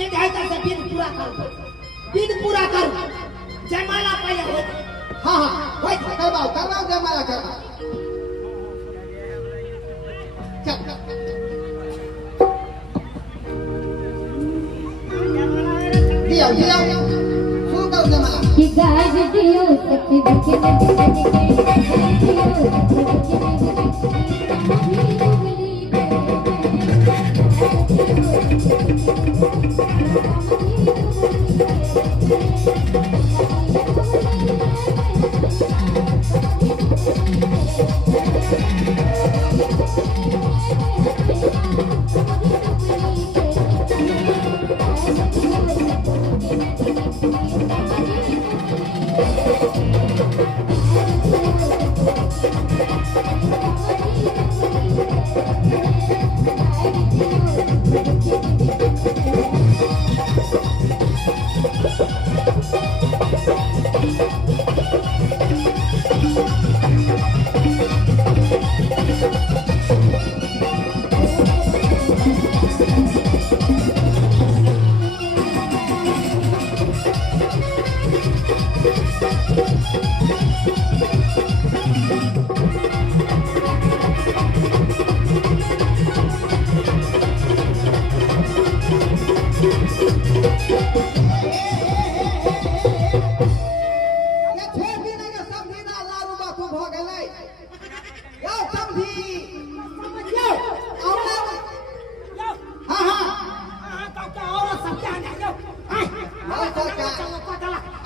बिन है तो बिन पूरा करो, बिन पूरा करो, जयमाला पहले हो। हाँ हाँ होय करवाओ करवाओ जयमाला करवाओ। चल दियो दियो शुरू करो जयमाला। कि गाज दियो सखी बच्चे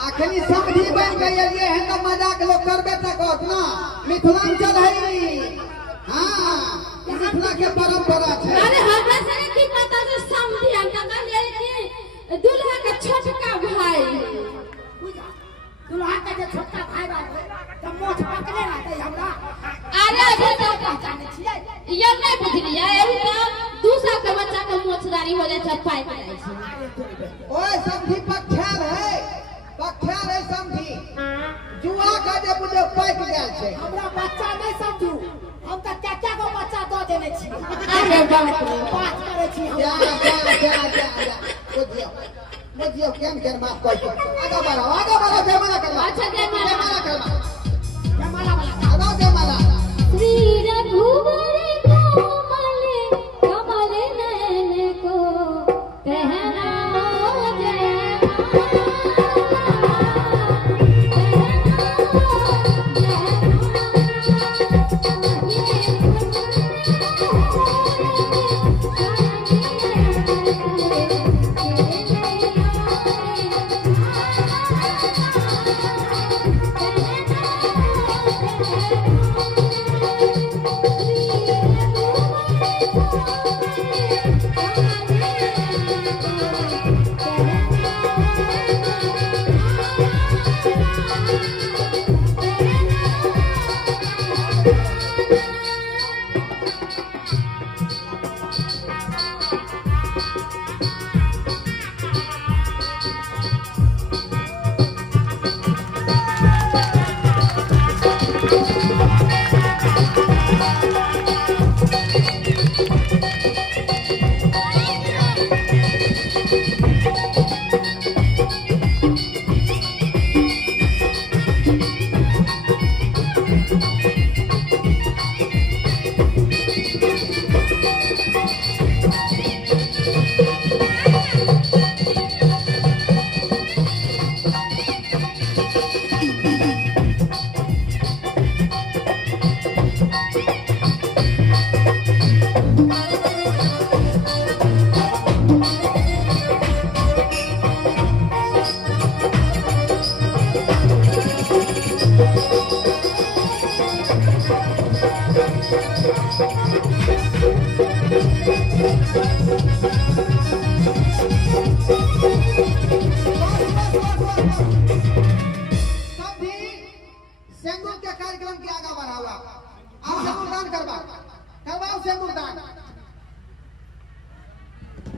आखिरी समझी बन गई ये है तो मजाक लोग करबे तक ना मिथिलांचल है। हाँ मिथिला के परंपरा है। अरे हमरा से की पता जो समझी हम का ले के दुल्हा के छोटका भाई दुल्हा के जो छोटका भाई बा त मोछ पकड़े रहते हमरा। अरे अभी तो पहचाने छियै ये नहीं बुझलिए एहू का दूसरा के बच्चा के मोछदारी हो जाए छ पाई जाए छ। ओए समझी पख्याल है समझी जुआ का जे बुझे पाक गेल छै। हमरा बच्चा नहीं समझू, हम त चाचा को बच्चा दो देने छी। अरे बाप रे बात करे छी हम। जा बुझियो केन बात कोई आगा बढ़ो जयमाला करवा। अच्छा जयमाला करवा जयमाला वाला करवा जयमाला। श्री रघुवर कोमल कमल नयन को पहनाओ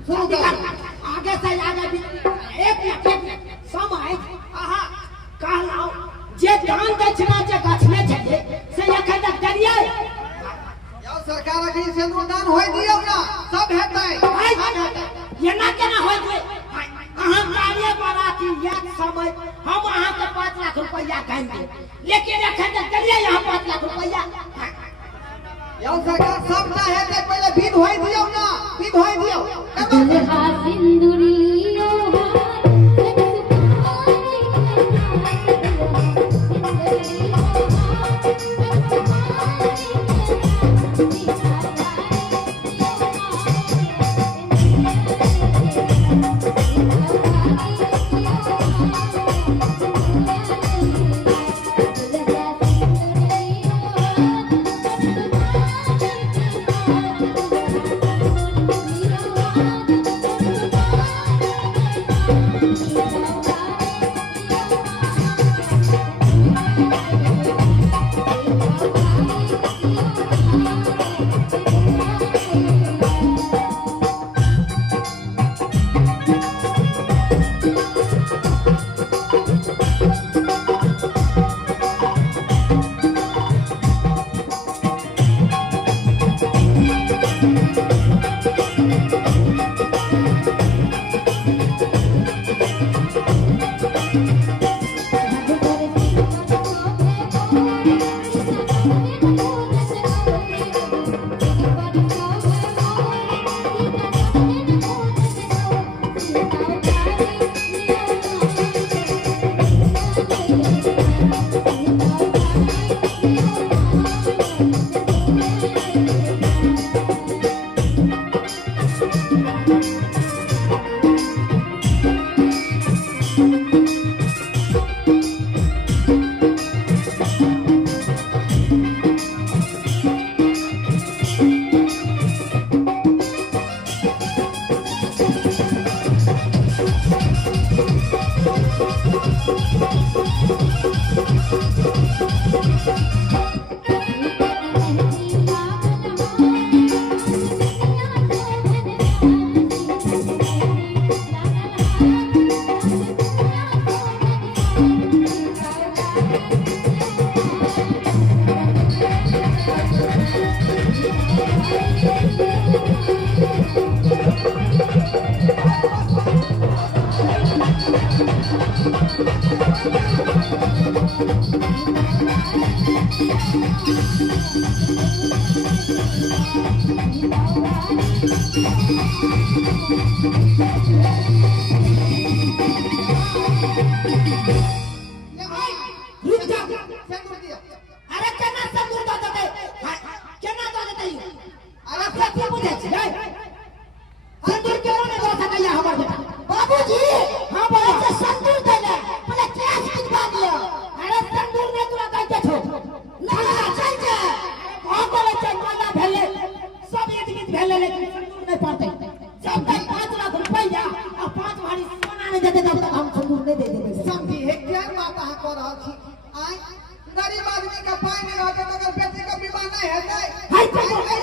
आगे से आगे भी एक समय कहलाओ जे दान दक्षिणा जे गछने छे से एखन तक करिए यार सरकार अखनी से अनुदान होय दियौ ना सब हेतै एना केना होय विधवाई दियो ना, विधवाई दियो। दुल्हा सिंदूरियो रुक जा। सिंदूर दियो। अरे केना सिंदूर दऽ देतै? केना दऽ देतै? अरे कथी बुझै छी? सिंदूर केना नहि दऽ सकैया हमर बेटा? बाबूजी हाँ बोलो से सिंदूर दै ले पहिले कैश किनवा दियो। अरे सिंदूर नहीं तोरा दै के छौ ना चल जा। हां बोले छै माला भेले सब एक बीत भेले लेकिन सिंदूर नहीं पड़तै। जब तक 5 लाख रुपया और 5 भारी सोना नहीं देते तब तक हम सिंदूर नहीं दे देंगे। समझी है क्या बात अहाँ कह रहल छी? आइ गरीब आदमी के पाइ नहीं रहते मगर बेटी के विवाह नहीं हेतै। हाय आइ कहियो है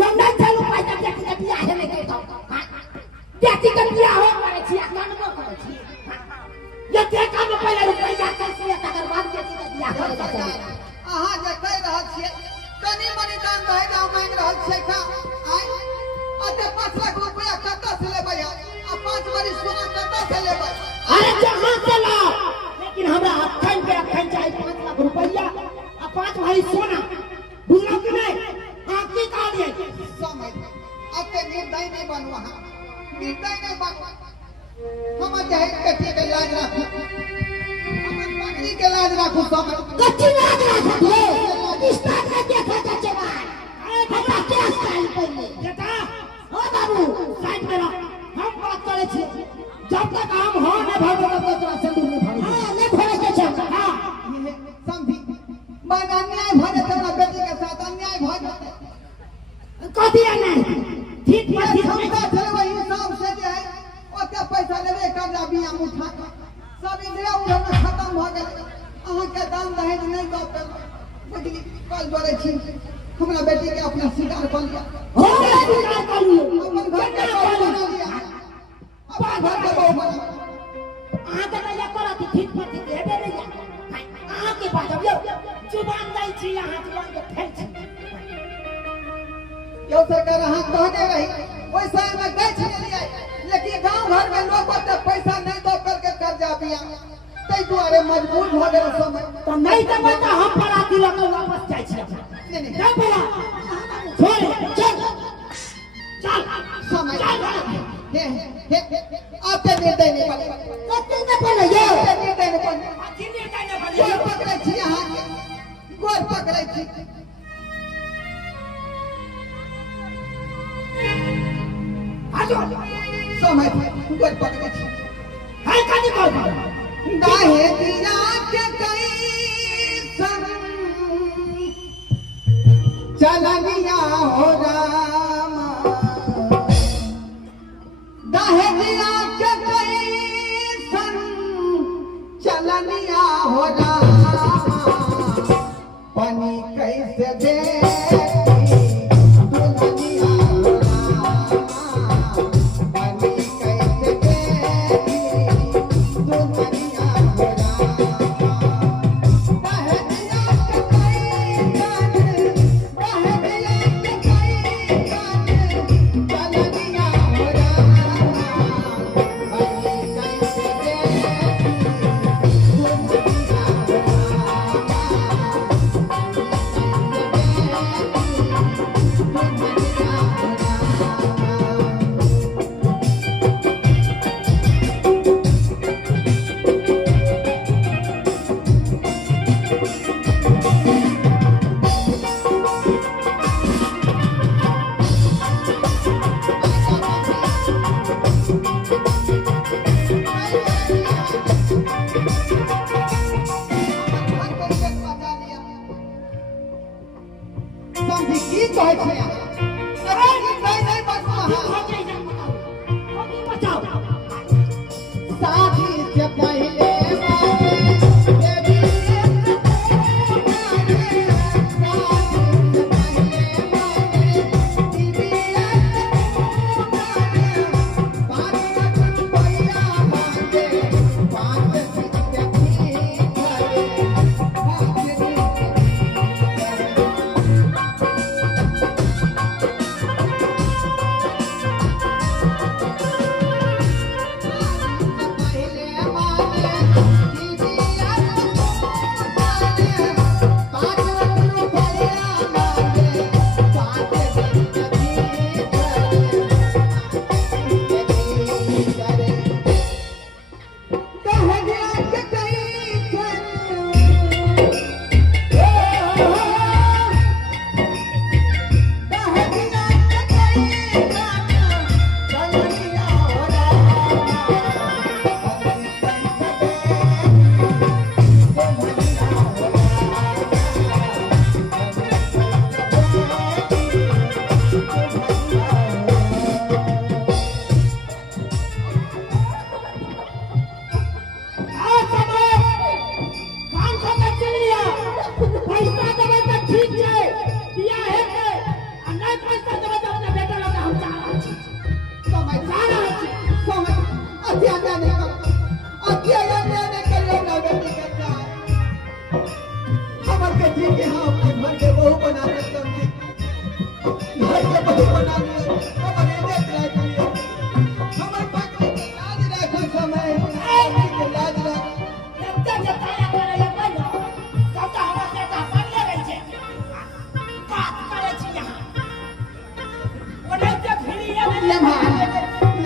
यो नहीं चलू पाइ तब बेटी के बियाह है नहीं करतौ। बेटी के बियाह हो करे छी आ कानबो करे छी। ये देखा में पहले रुपया कैसे तकर बाद बेटी के बियाह करे छै। अहाँ जे कहि रहल छियै कनी मनी दाम दहे दाम मांग रहल छियै का? आइ अते 5 लाख रुपया कतऽ से लेबै आ 5 भरी सोना कतऽ से लेबै? अरे जहां से लाओ लेकिन हमरा अखन पे अखन चाहिए 5 लाख रुपया और 5 भारी सोना। बुझलो कि नहीं? आप की कहलिए? समझ अते निर्दय नहीं बनू अहाँ, निर्दय नहीं बनू। हम चाहे बेटी के लाज राखू, हमर पत्नी के लाज राखू। समझ कच्ची लाज राखिए रिश्ता के देखा के जवान। अरे बेटा क्या स्टाइल पहले बेटा हो बाबू साइड में रहो। हम बात करे छी जब तक हम हो न भरबो तब तक तोरा सिंदूर नहीं भरबो। हां नहीं भरे के छै। हां ये समझी बड़ अन्याय भ जेतै हमरा बेटी के साथ, अन्याय भ जेतै। कथी नहीं ठीक ये बात समझा चलबै हिसाब से जे है ओते पैसा लेबे कर्जा बिया मुठा के सब इंदिरा उधर में खत्म भ गेलै। अहाँ के दान दहेज नहीं दऽ पेलहुँ। बेटी कल जोड़े छी हमरा बेटी के अपना स्वीकार कर लिया। हो गया विचार कर लियो। अपन घर के बहू बना लिया, अपन घर के बहू बना। अहाँ के नया करत ठीक पति देबे नहीं जा। अहाँ के बात अब जुबान दै छी अहाँ जुबान के फेर छी। यो सरकार अहाँ कहने रही ओइ समय में गई छलियै लेकिन गांव घर में लोग ओते पैसा नहीं दऽ करके कर्जा बिया तै दुआरे मजबूर भ गेल समय। तो नहीं देबै तो हम पड़ा दिलक वापस जाइ छी। नहीं नहीं बोला छोड़ चल बाजो समय गोल पकड़े छी है कानी कर दाहे दिया के कई सन चलनिया हो राम दाहे दिया के कई सन चलनिया हो राम पानी कैसे दे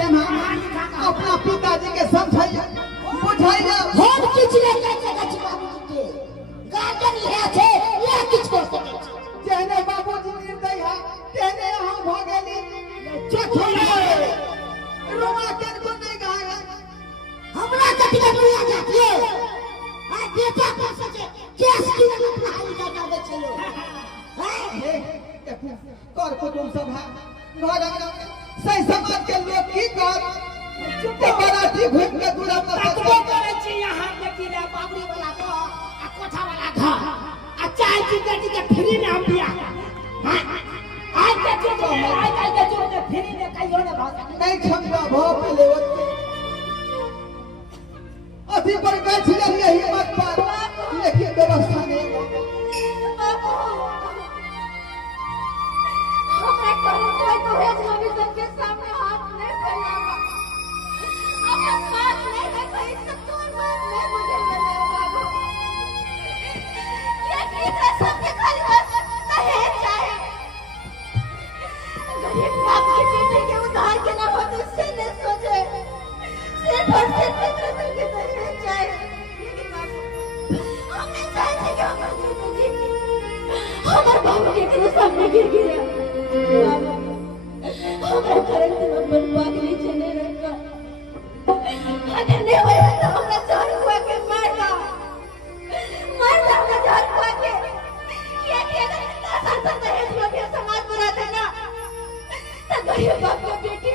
अपना पिताजी के समझाइए बुझाइए हम किछ नहीं कर सकै छी बाबूजी के गार्जियन इहे छै इहे किछ कर सकै छी जेहने बाबूजी निर्दय है तेहने हम भ गेली रोमा के को नहीं गाए हमरा कथि के दुनिया जातिए आ बेटा कर सके केस की पढ़ाई लिखाई कर दे छियो कर कुटुम सब है घर सही समाज के लोग की कर बराती घूम के दूरा पर तकबो करे छी यहां के किला बाबरी वाला को आ कोठा वाला घर आ चाय चिकटी के फ्री में हम दिया आज के जो फ्री में कहियो ने भाग नहीं क्षमता भाव पे लेवत अभी पर गए छिले हिम्मत पर लेकिन व्यवस्था नहीं हमरा कोई तो है स्वामी सबके सामने हाथ नहीं फैलावा अपना बात नहीं है कोई सत्तूर बात नहीं मुझे बनाओ बाबू क्या किया सबके खाली बस कहे चाहे गरीब बाप के बेटे के उधार के ना हो तो उससे न सोचे सिर्फ और सिर्फ पैसा के कहे चाहे लेकिन बाबू हम नहीं चाहते कि हमारे बाबू के सामने गिर गिरा हमारे कारण से बर्बाद कहिए बाप की बेटी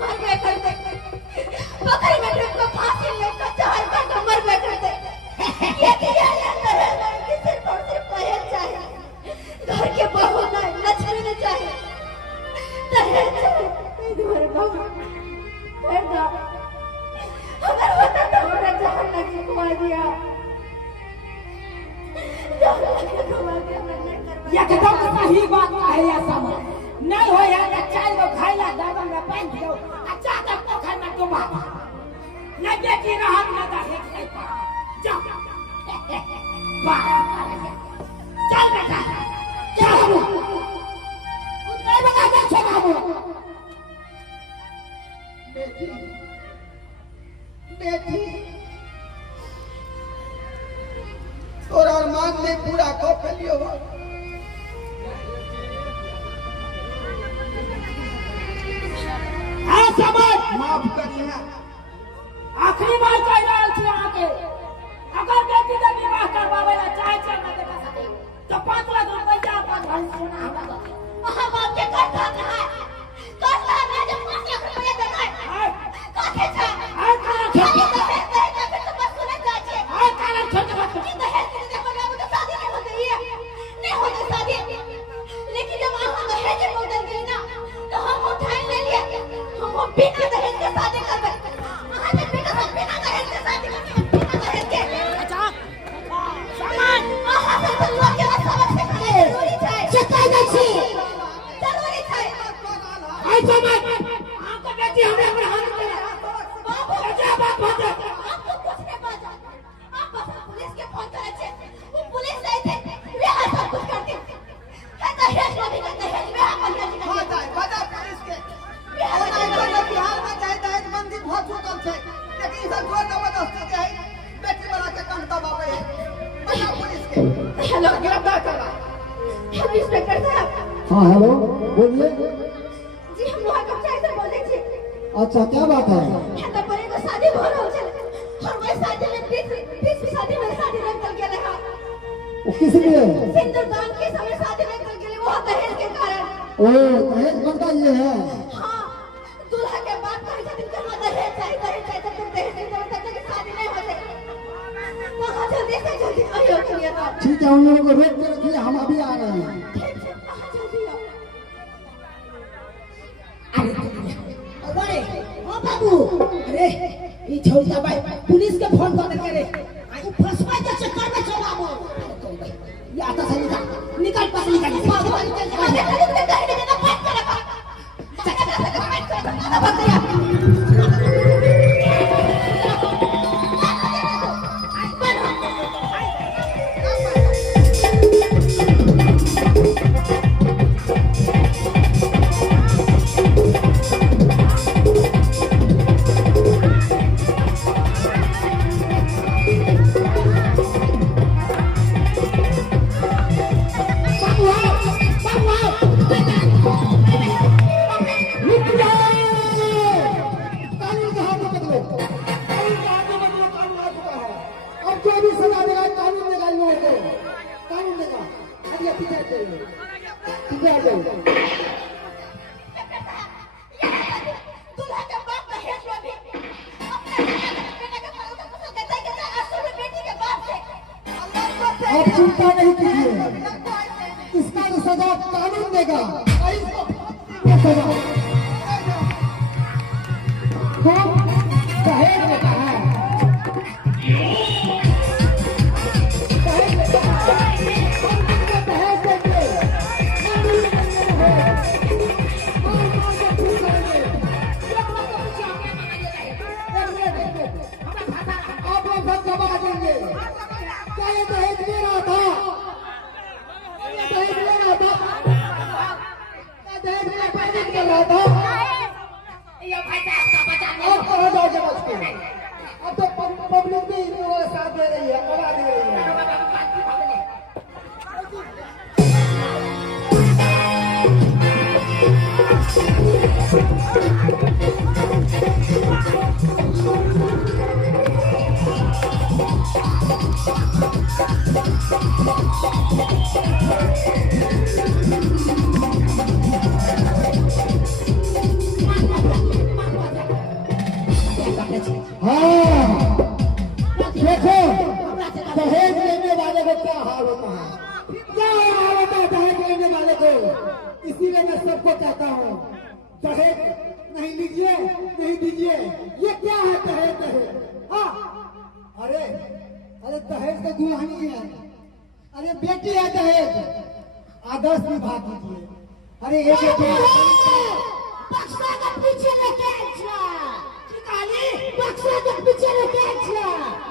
मर गए करते बकरी में को फांसी में कच्चा हल्का कमर में करते ये क्या अंदर है कि सिर्फ और सिर्फ दहेज चाहिए घर के बहू नहीं लक्ष्मी नहीं चाहिए दहेज चाहिए तुम्हारे बाबू बेटा अगर होता तो हमारा जान लगी कुआ दिया जान लगी कुआ दिया मैंने ये एकदम सही बात है या समझ नहीं हो या चाय लो खाइला दादा में पानी दियो अच्छा तक पोखर में डुबा न बेटी रहम न दहेज नहीं पा जा वाह चल बेटा चल उन्हें बता दे बाबू बेटी बेटी तोरा अरमान नहीं पूरा कर पेलियो माफ करिए आखिरी बार कह रहल छी अहाँ के अगर बेटी के विवाह करवावे ला चाहे छै न दे सके तो 5 लाख रुपया अपन घर सोना हमरा दे अहाँ बाप के करता है करता है जब 5 लाख रुपया देना है काहे छै खाली दहेज दहेज के तो बस सुने जाए हां कारण छोटे बच्चे कि दहेज के जब बाबू तो शादी नहीं होती है नहीं होती शादी लेकिन जब अहाँ दहेज के बदल गई ना तो हम उठाए ले लिए हम बिना दहेज के शादी करबे अहाँ जब बिना दहेज के शादी करबे बिना दहेज के अच्छा सामान अहाँ सब लोग के सबक सिखाए जरूरी छै सिखाई दै छी जरूरी छै आई सामान अहाँ के बेटी हमरा हाथ में बाबू जा बात हो जा आपको कुछ नहीं पता आप बस पुलिस के फोन करे छे वो पुलिस आई थे वे सब कुछ करते कहता है अभी कहता है वे अपन कर हां जाए बता पुलिस के बिहार में चाहे दहेज मंदिर बहुत चुकल है लेकिन सब जोर जबरदस्ती के है बेटी वाला के कम दबावे है बता पुलिस के हेलो गिरफ्तार करा हेलो इंस्पेक्टर साहब हाँ हेलो बोलिए। जी हम लोहा कब्जा से बोले छी अच्छा क्या बात है? है तो बड़े को शादी हो रहल छे और वही शादी में बीच शादी में शादी रख कर गेले हां वो किस लिए? सिंदूरदान के समय शादी रख कर गेले वो दहेज के कारण ओ दहेज बनता ये है। हाँ दूल्हा के बाद कहे थे दिन का दहेज चाहिए तब तक दहेज नहीं तब तक शादी नहीं होती वहाँ जल्दी से जल्दी आइयो करिए तो ठीक है उन लोगों को रोक के रखिए हम अभी आ रहे हैं। ठीक है वहाँ जल्दी आओ अरे ओ बाबू अरे ई छोटा भाई पुलिस के फोन कर दे रे आई फसवाई के चक्कर में चला वो ये आता से निकल पास निकल बाबू निकल जा कहीं ना फाइट कर रखा फाइट कर भाग गया दूल्हा के बाप दहेज में भी अपने बेटे के पालतू को कहता है कि असुर बेटी के बाप से आप चिंता नहीं कीजिए इसका तो सजा कानून देगा। ये सजा कौन दहेज देता है? आप लोग सब जमा देंगे। क्या ये दहेज ले रहा था? दहेज ले रहा था? दहेज ले पैसे निकल रहा था? ये भाई साहब का बचा आप कहाँ जाओगे बच के? अब तो पब्लिक भी इन लोगों का साथ दे रही है, करा दे रही है। दहेज नहीं लीजिए, नहीं दीजिए। ये क्या है दहेज? दहेज हाँ, अरे अरे दहेज तो दुल्हनी है, अरे बेटी है दहेज। आदर्श विवाह कीजिए। अरे एक बक्सा के पीछे लेके अच्छा काली बक्सा के पीछे लेके अच्छा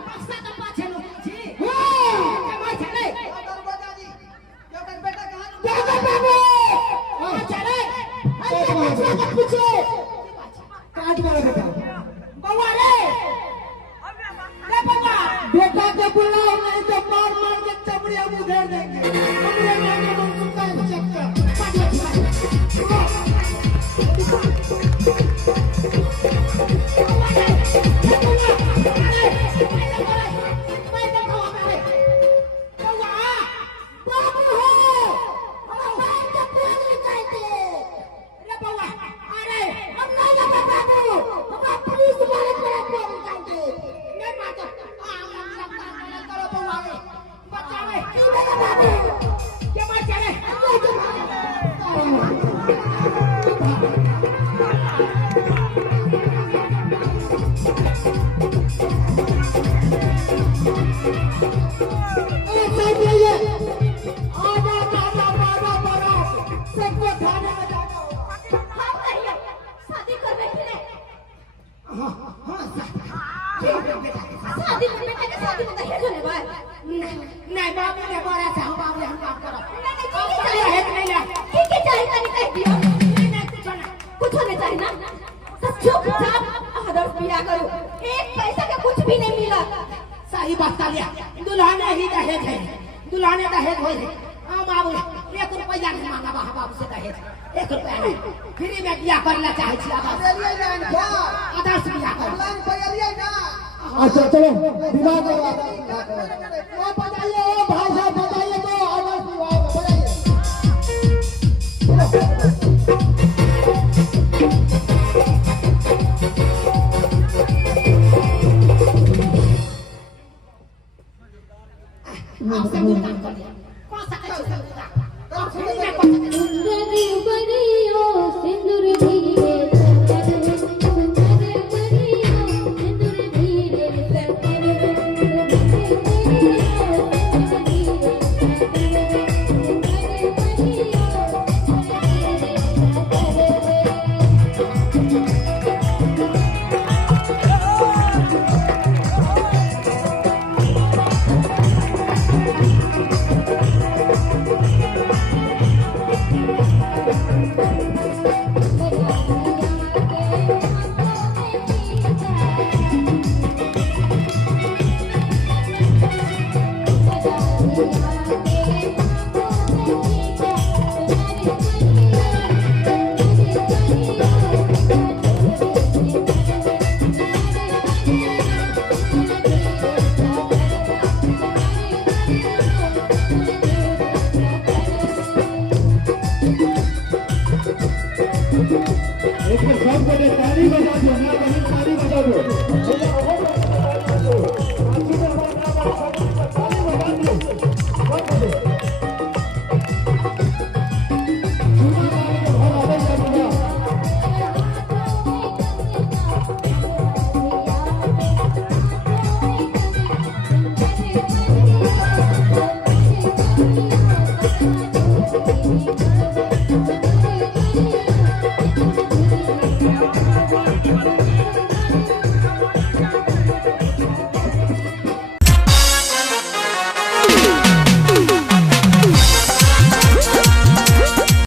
बक्सा के पाछे लेके छी कमाई चले दरवाजा जी ये बेटा कहां बाबू बाबू चले अरे बक्सा के पीछे काट मारो बेटा। बउआ रे बउआ बेटा के बुलाओ, नहीं तो मार मार के चमड़िया उधेड़ देंगे। चमड़िया मार के मुंह सुखा है चक्कर। नहीं बाबू ने बोला था हम बाबू हम बात करो कुछ नहीं चाहिए ना, सब चुपचाप आदर्श बिया करो। एक पैसा का कुछ भी नहीं मिला। सही बात कर लिया। दुल्हने ही दहेज है, दुल्हने दहेज हो है। हाँ बाबू 1 रुपया नहीं मांगा बाबू से दहेज, 1 रुपया नहीं। फ्री में बिया करना चाहे छी आदर्श बिया कर। अच्छा चलो विवाह करो। ओ बताइए, ओ भाई साहब बताइए तो आदर्श विवाह बताइए। आपसे मुद्दा कर दिया। कौन सा कैसे मुद्दा? सुंदर बनियो सिंदूर धीरे एक बार सब को ताली बजा दो ना, ताली बजा दो।